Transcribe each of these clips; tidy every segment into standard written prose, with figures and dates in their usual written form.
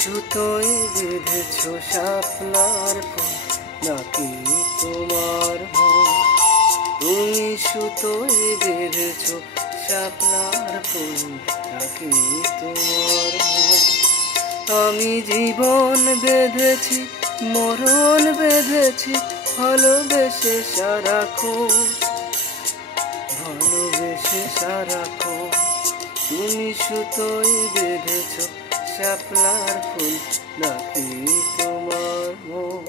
সুতোয় বেঁধেছো শাপলার ফুল নাকি তোমার মন? তুমি সুতোয় বেঁধেছো শাপলার ফুল নাকি তোমার মন? আমি জীবন বেঁধেছি, মরণ বেঁধেছি, ভালোবেসে সারাক্ষণ, ভালোবেসে সারাক্ষণ। তুমি সুতোয় বেঁধেছো শাপলার ফুল নাকি তোমার মন?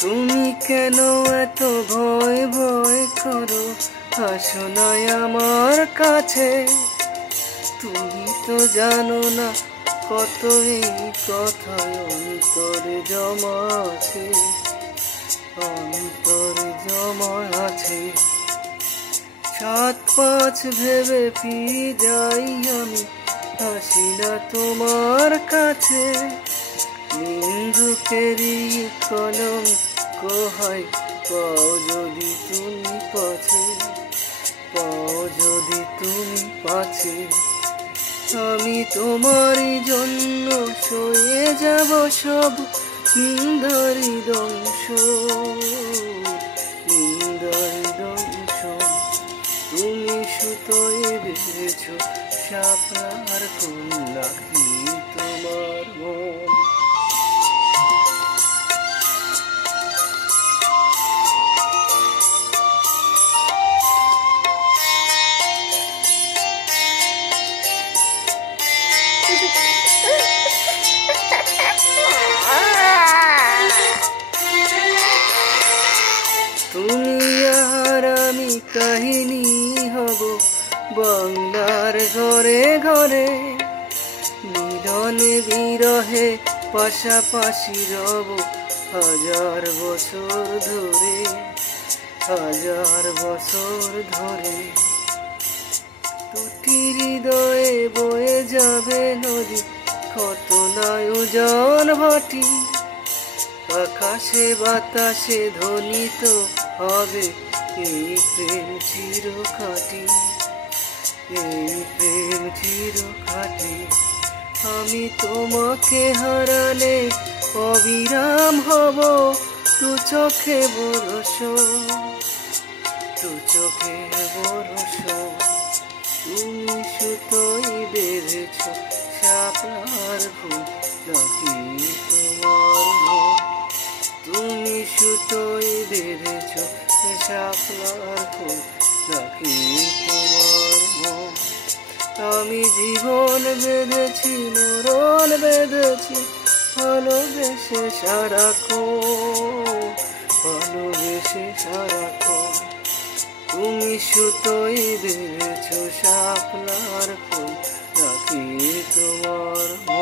তুমি কেন এত ভয় ভয় করো, আসো না আমার কাছে। তুমি তো জানো না কত এই কথায় অন্তরে জমা আছে, অন্তরে জমা আছে। 7-5 ভেবে ফিরে যাই আমি, আসি না তোমার কাছে। নিন্দুকেরই কলঙ্ক হয়, পাও যদি তুমি পাছে, পাও যদি তুমি পাছে। আমি তোমারই জন্য সয়ে যাব সব নিন্দারি দংশ, নিন্দারি দংশ। তুমি সুতোয় বেঁধেছো শাপলার ফুল নাকি তোমার মন? তুমি আর আমি কাহিনী হব বাংলার ঘরে ঘরে, মিলনে বিরহে পাশাপাশি রব 1000 বছর ধরে, 1000 বছর ধরে। দুটি হৃদয়ে বয়ে যাবে নদী, কত নায়োজন ভাটি। আকাশে বাতাসে ধ্বনিত হবে এই প্রেম চিরখাটি, এই প্রেম চিরখাটি। আমি তোমাকে হারালে অবিরাম হব, দু চোখে বরস, দু চোখে বরস। তুমি সুতোয় বেঁধেছো শাপলার ফুল নাকি তোমার মন? তুমি সুতোয় বেঁধেছো শাপলার ফুল নাকি তোমার মন? আমি জীবন বেঁধেছি, মরণ বেঁধেছি, ভালোবেসে সারাক্ষণ, ভালোবেসে সারাক্ষণ। তুমি সুতোয় বেঁধেছো শাপলার ফুল নাকি তোমার মন?